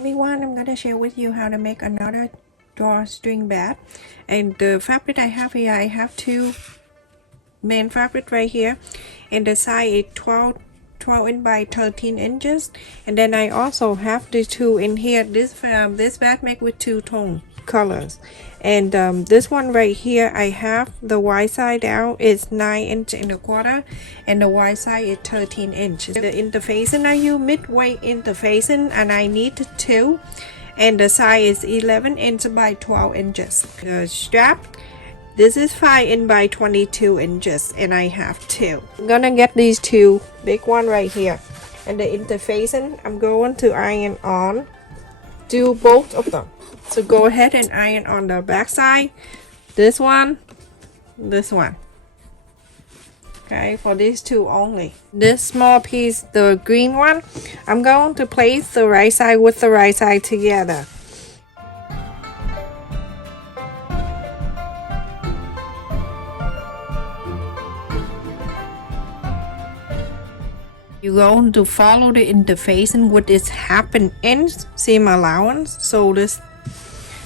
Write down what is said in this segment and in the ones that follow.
Everyone, I'm gonna share with you how to make another drawstring bag. And the fabric I have here, I have two main fabric right here, and the size is 12 inch by 13 inches. And then I also have the two in here. This bag made with two tone colors, and this one right here, I have the wide side down is 9 inch and a quarter, and the wide side is 13 inches. The interfacing I use Midweight interfacing, and I need two, and the size is 11 inch by 12 inches. The strap, this is 5 inch by 22 inches, and I have two. I'm gonna get these two big one right here, and the interfacing I'm going to iron on. Do both of them. So go ahead and iron on the back side. This one. Okay, for these two only. This small piece, the green one, I'm going to place the right side with the right side together. You're going to follow the interfacing with this 1/2 inch seam allowance. So this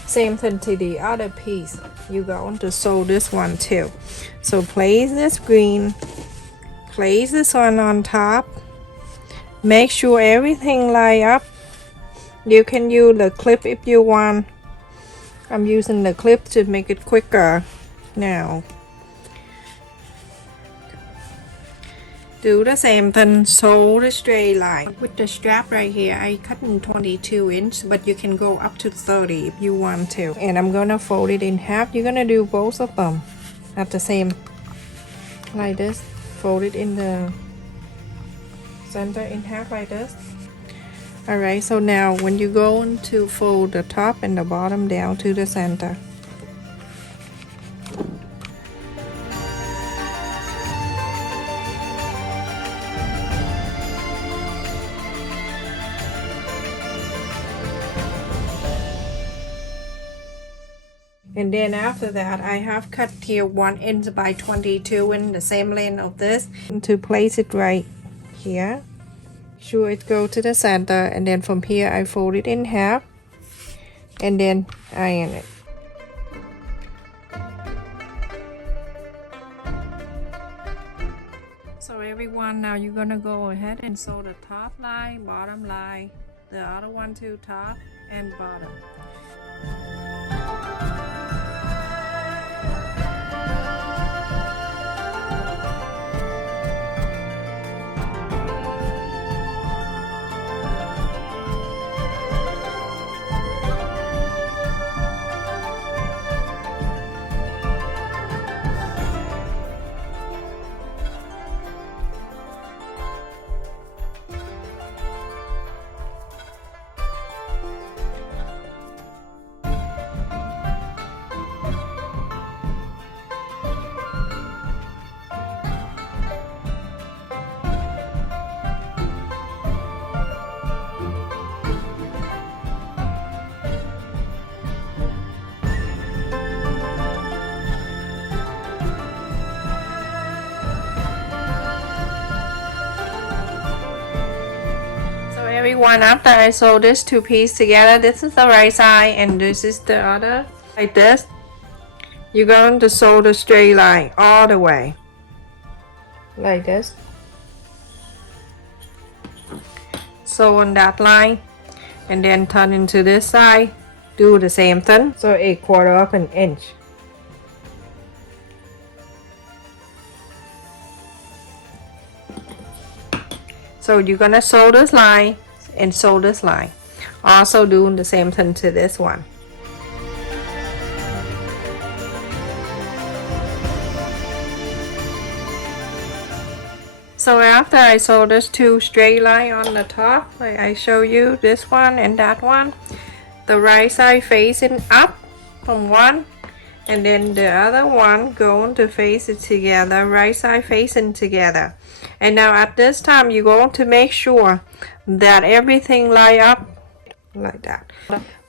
same thing to the other piece. You're going to sew this one too. So place this green, place this one on top. Make sure everything line up. You can use the clip if you want. I'm using the clip to make it quicker now. Do the same thing, sew the straight line. With the strap right here, I cut in 22 inch, but you can go up to 30 if you want to. And I'm gonna fold it in half. You're gonna do both of them at the same, like this. Fold it in the center in half like this. Alright, so now when you go to fold the top and the bottom down to the center. And then after that, I have cut here 1 inch by 22 in the same length of this. And to place it right here, sure it go to the center, and then from here I fold it in half, and then iron it. So everyone, now you're gonna go ahead and sew the top line, bottom line, the other one to top and bottom. Everyone, after I sew this two pieces together, this is the right side and this is the other, like this. You're going to sew the straight line all the way, like this. Sew on that line, and then turn into this side. Do the same thing. So 1/4 of an inch. So you're gonna sew this line and sew this line. Also doing the same thing to this one. So after I sew this two straight line on the top, like I show you this one and that one, the right side facing up from one, and then the other one going to face it together, right side facing together. And now at this time, you're going to make sure that everything line up like that.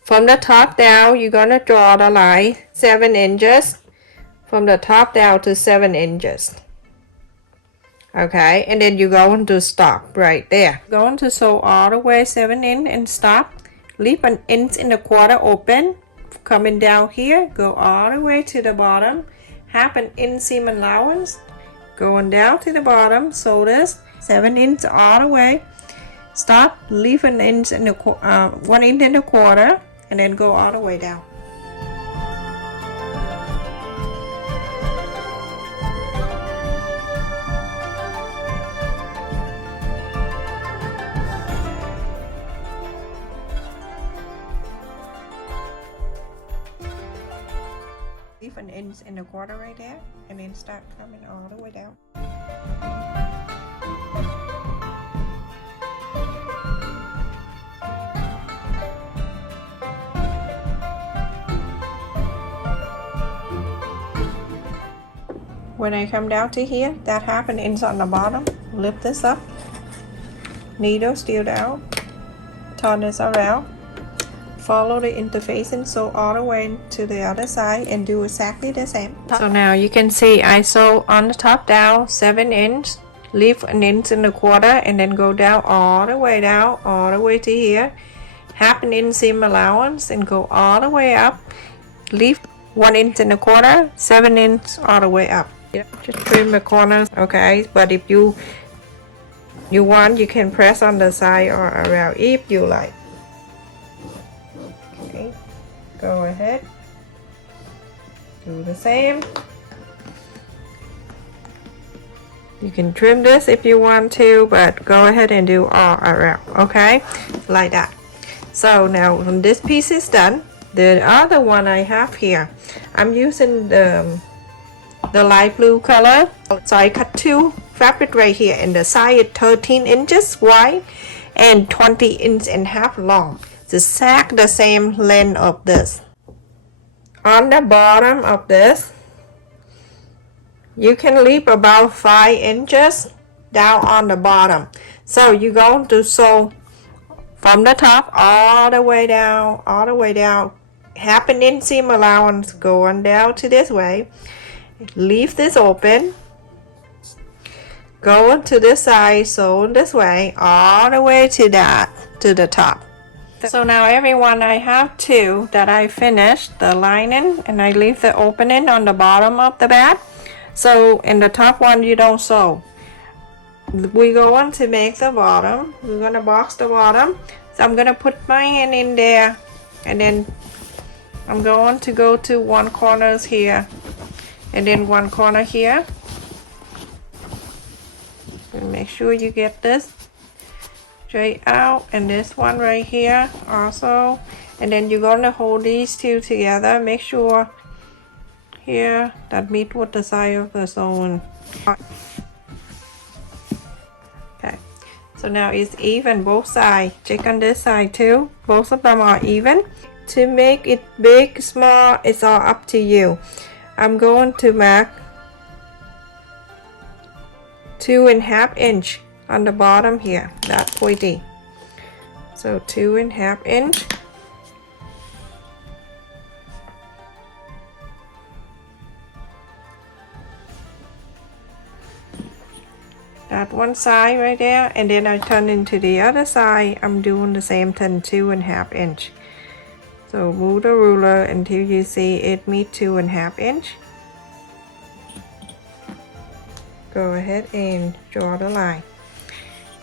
From the top down, you're going to draw the line 7 inches. From the top down to 7 inches. Okay, and then you're going to stop right there. Going to sew all the way 7 in and stop. leave 1.25 inch open, coming down here, go all the way to the bottom, 1/2 inch seam allowance, going down to the bottom, sew this 7 inch all the way, stop, leave 1 inch and 1.25 inch, and then go all the way down. Leave 1.25 inch right there, and then start coming all the way down. When I come down to here, that 1/2 inch on the bottom, lift this up, needle still down, turn this around, follow the interface and sew all the way to the other side and do exactly the same. So now you can see I sew on the top down 7 inch, leave 1.25 inch, and then go down all the way down, all the way to here, 1/2 inch seam allowance, and go all the way up, leave 1.25 inch, 7 inch all the way up. Just trim the corners, okay? But if you want, you can press on the side or around if you like. Okay, go ahead, do the same. You can trim this if you want to, but go ahead and do all around, okay? Like that. So now when this piece is done, the other one I have here, I'm using the light blue color. So I cut 2 fabric right here, and the size is 13 inches wide and 20 inch and half long. The exact the same length of this. On the bottom of this, you can leave about 5 inches down on the bottom. So you're going to sew from the top all the way down, 1/2 inch seam allowance going down to this way. Leave this open, go to this side, sew this way all the way to the top. So now everyone, I have 2 that I finished the lining, and I leave the opening on the bottom of the bag. So in the top one you don't sew. We're going to make the bottom. We're gonna box the bottom. So I'm gonna put my hand in there, and then I'm going to go to one corner here, and then one corner here. And make sure you get this straight out, and this one right here also. And then you're going to hold these 2 together. Make sure here that meet with the side of the sewing. Okay, so now it's even both sides. Check on this side too. Both of them are even. To make it big, small, it's all up to you. I'm going to mark 2.5 inch on the bottom here, that pointy. So 2.5 inch. That one side right there, and then I turn into the other side. I'm doing the same thing, 2.5 inch. So move the ruler until you see it meet 2.5 inch. Go ahead and draw the line.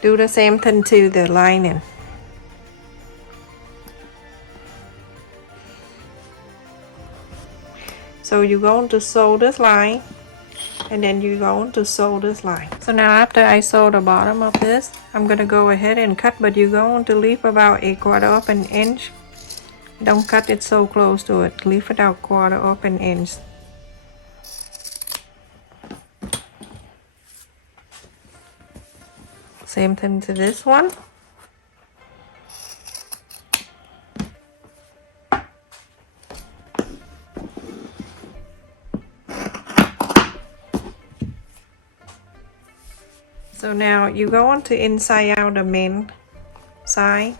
Do the same thing to the lining. So you're going to sew this line, and then you're going to sew this line. So now after I sew the bottom of this, I'm gonna go ahead and cut, but you're going to leave about 1/4 inch. Don't cut it so close to it. Leave it out 1/4 inch. Same thing to this one. So now you go on to inside out the main side.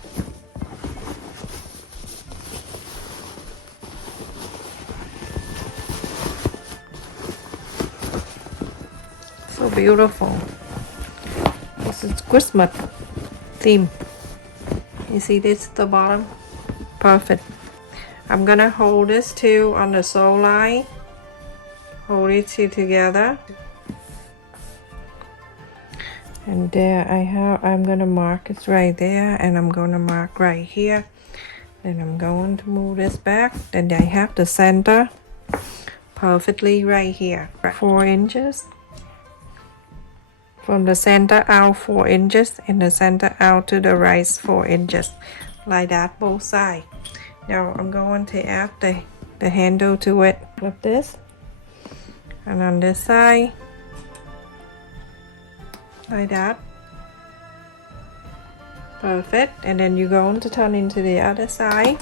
So beautiful. This is Christmas theme. You see this at the bottom? Perfect. I'm gonna hold this two on the sole line, hold it two together, and there I'm gonna mark it right there, and I'm gonna mark right here. Then I'm going to move this back, then I have the center perfectly right here, 4 inches from the center out, 4 inches, and the center out to the right 4 inches, like that both sides. Now I'm going to add the handle to it with this, and on this side like that. Perfect. And then you're going to turn into the other side.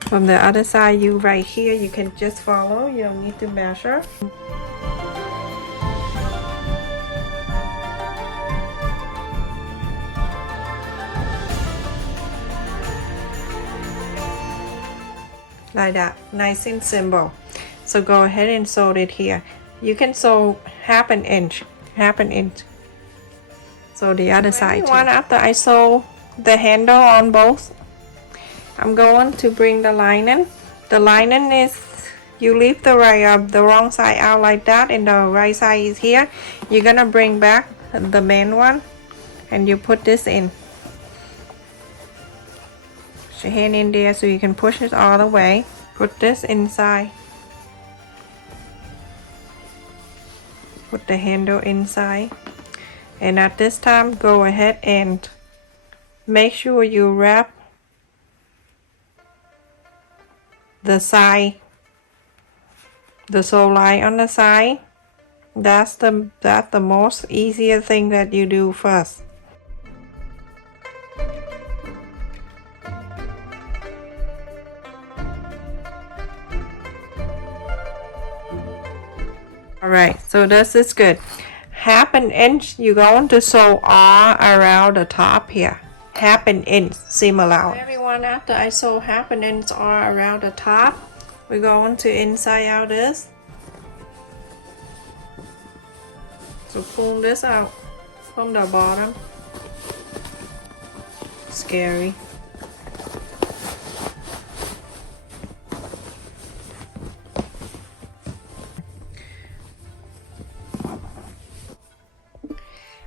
From the other side, you right here, you can just follow, you don't need to measure. Like that, nice and simple. So go ahead and sew it here. You can sew half an inch. So the other side too. After I sew the handle on both, I'm going to bring the lining. The lining is, you leave the wrong side out like that, and the right side is here. You're gonna bring back the main one, and you put this in. Put your hand in there so you can push it all the way. Put this inside. Put the handle inside. And at this time, go ahead and make sure you wrap the side, the sole line on the side. That's the most easier thing that you do first. Alright, so this is good. Half an inch, you're going to sew all around the top here. Half an inch, seam allowance. Everyone, after I sew half an inch all around the top, we're going to inside out this. So pull this out from the bottom. Scary.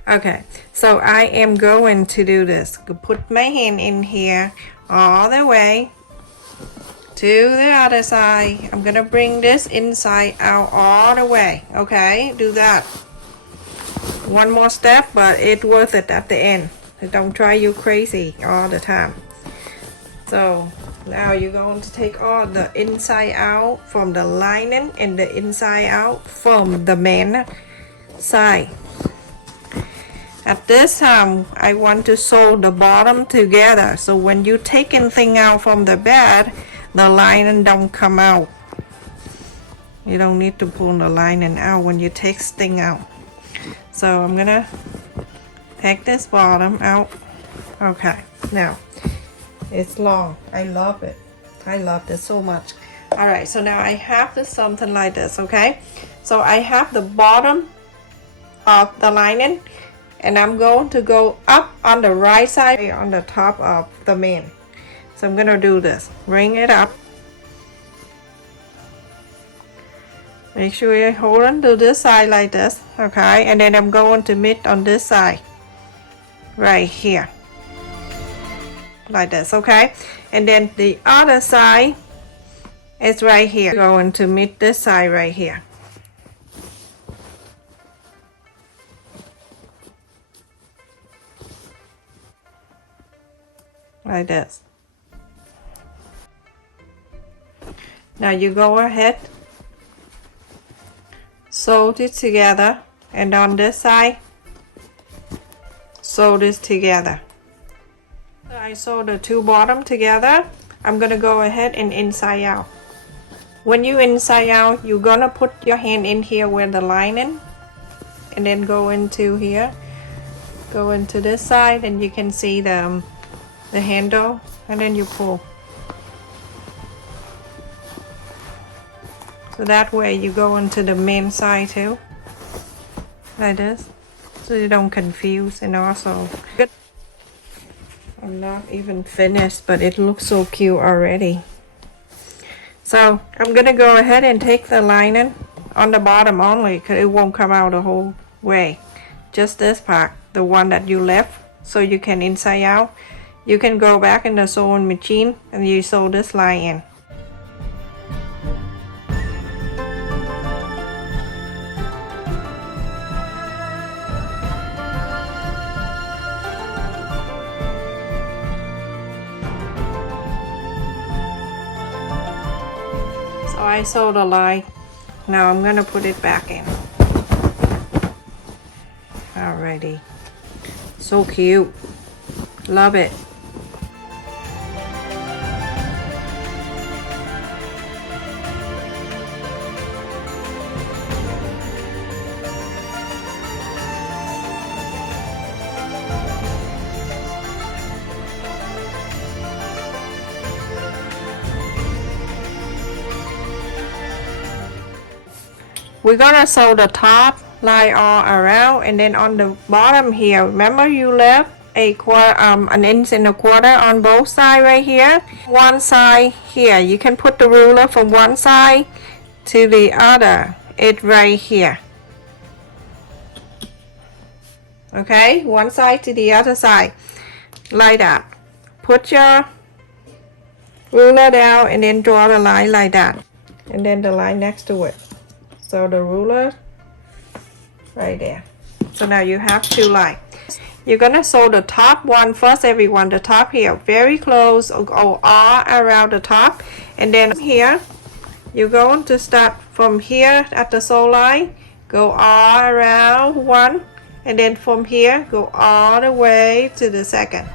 Okay, so I am going to do this. Put my hand in here all the way to the other side. I'm gonna bring this inside out all the way. Okay, do that. One more step, but it's worth it at the end. Don't drive you crazy all the time. So now you're going to take all the inside out from the lining and the inside out from the main side. At this time, I want to sew the bottom together, so when you take anything out from the bed, the lining don't come out. You don't need to pull the lining out when you take thing out. So I'm gonna take this bottom out. Okay, now it's long. I love it. I love this so much. All right, so now I have this something like this. Okay, so I have the bottom of the lining, and I'm going to go up on the right side on the top of the main. So I'm gonna do this. Bring it up. Make sure you hold on to this side like this, okay? And then I'm going to meet on this side, right here, like this, okay? And then the other side is right here. Going to meet this side right here. Like this. Now you go ahead, sew it together, and on this side, sew this together. So I sew the two bottom together. I'm gonna go ahead and inside out. When you inside out, you're gonna put your hand in here where the lining, and then go into here, go into this side, and you can see the handle, and then you pull. So that way you go into the main side too, like this, so you don't confuse. And also good. I'm not even finished, but it looks so cute already. So I'm gonna go ahead and take the lining on the bottom only, because it won't come out the whole way. Just this part, the one that you left, so you can inside out. You can go back in the sewing machine and you sew this line in. So I sewed a line. Now I'm gonna put it back in. Alrighty. So cute. Love it. We're gonna sew the top line all around, and then on the bottom here, remember you left a quarter, an inch and a quarter on both sides right here. One side here, you can put the ruler from one side to the other. It's right here. Okay, one side to the other side, like that. Put your ruler down and then draw the line like that, and then the line next to it. So the ruler right there. So now you have two lines. You're gonna sew the top one first, everyone. The top here, very close, go all around the top, and then here you're going to start from here at the sew line, go all around one, and then from here go all the way to the second.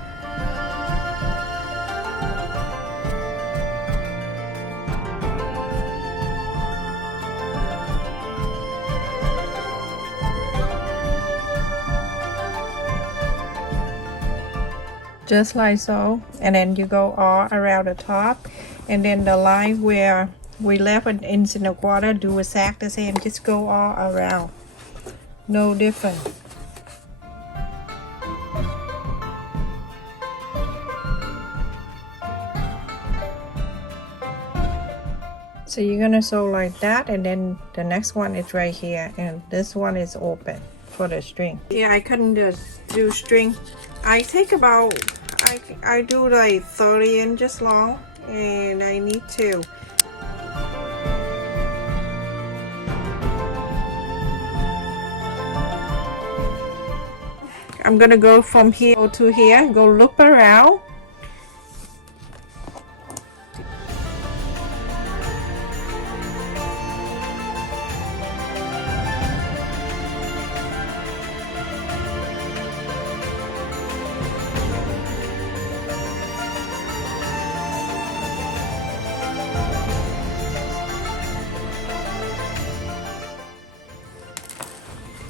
Just like so, and then you go all around the top, and then the line where we left an inch and a quarter, do exactly the same, just go all around, no different. So you're gonna sew like that, and then the next one is right here, and this one is open for the string. Yeah, I couldn't just do string. I take about, I do like 30 inches long, and I need to. I'm gonna go from here to here, go loop around.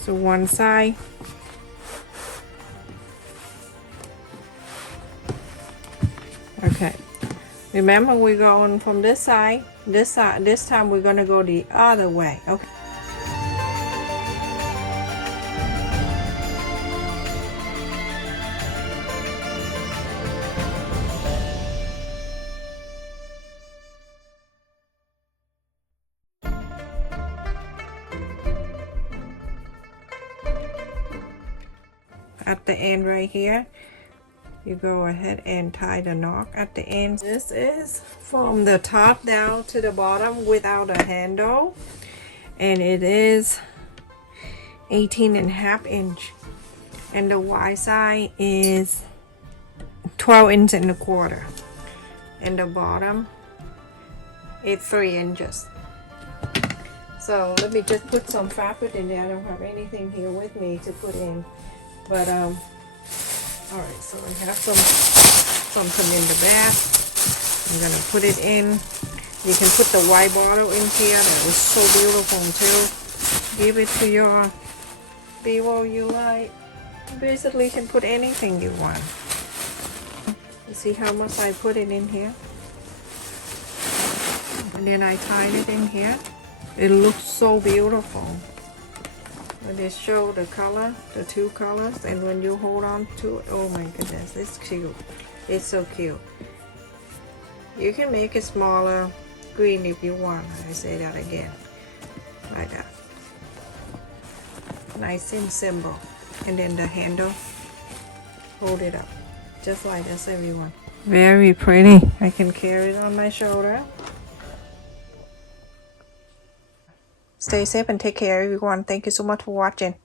So one side, okay, remember we're going from this side, this time we're going to go the other way. Okay, at the end right here, you go ahead and tie the knot at the end. This is from the top down to the bottom without a handle, and it is 18.5 inch, and the wide side is 12 inches and a quarter, and the bottom is 3 inches. So let me just put some fabric in there. I don't have anything here with me to put in. But all right, so we have something in the back. I'm gonna put it in. You can put the white bottle in here. That was so beautiful too. Give it to your people you like. You basically can put anything you want. You see how much I put it in here? And then I tied it in here. It looks so beautiful. When they show the color, the two colors, and when you hold on to it, oh my goodness, it's cute. It's so cute. You can make it smaller green if you want. I say that again. Like that. Nice and simple. And then the handle, hold it up. Just like this, everyone. Very pretty. I can carry it on my shoulder. Stay safe and take care, everyone. Thank you so much for watching.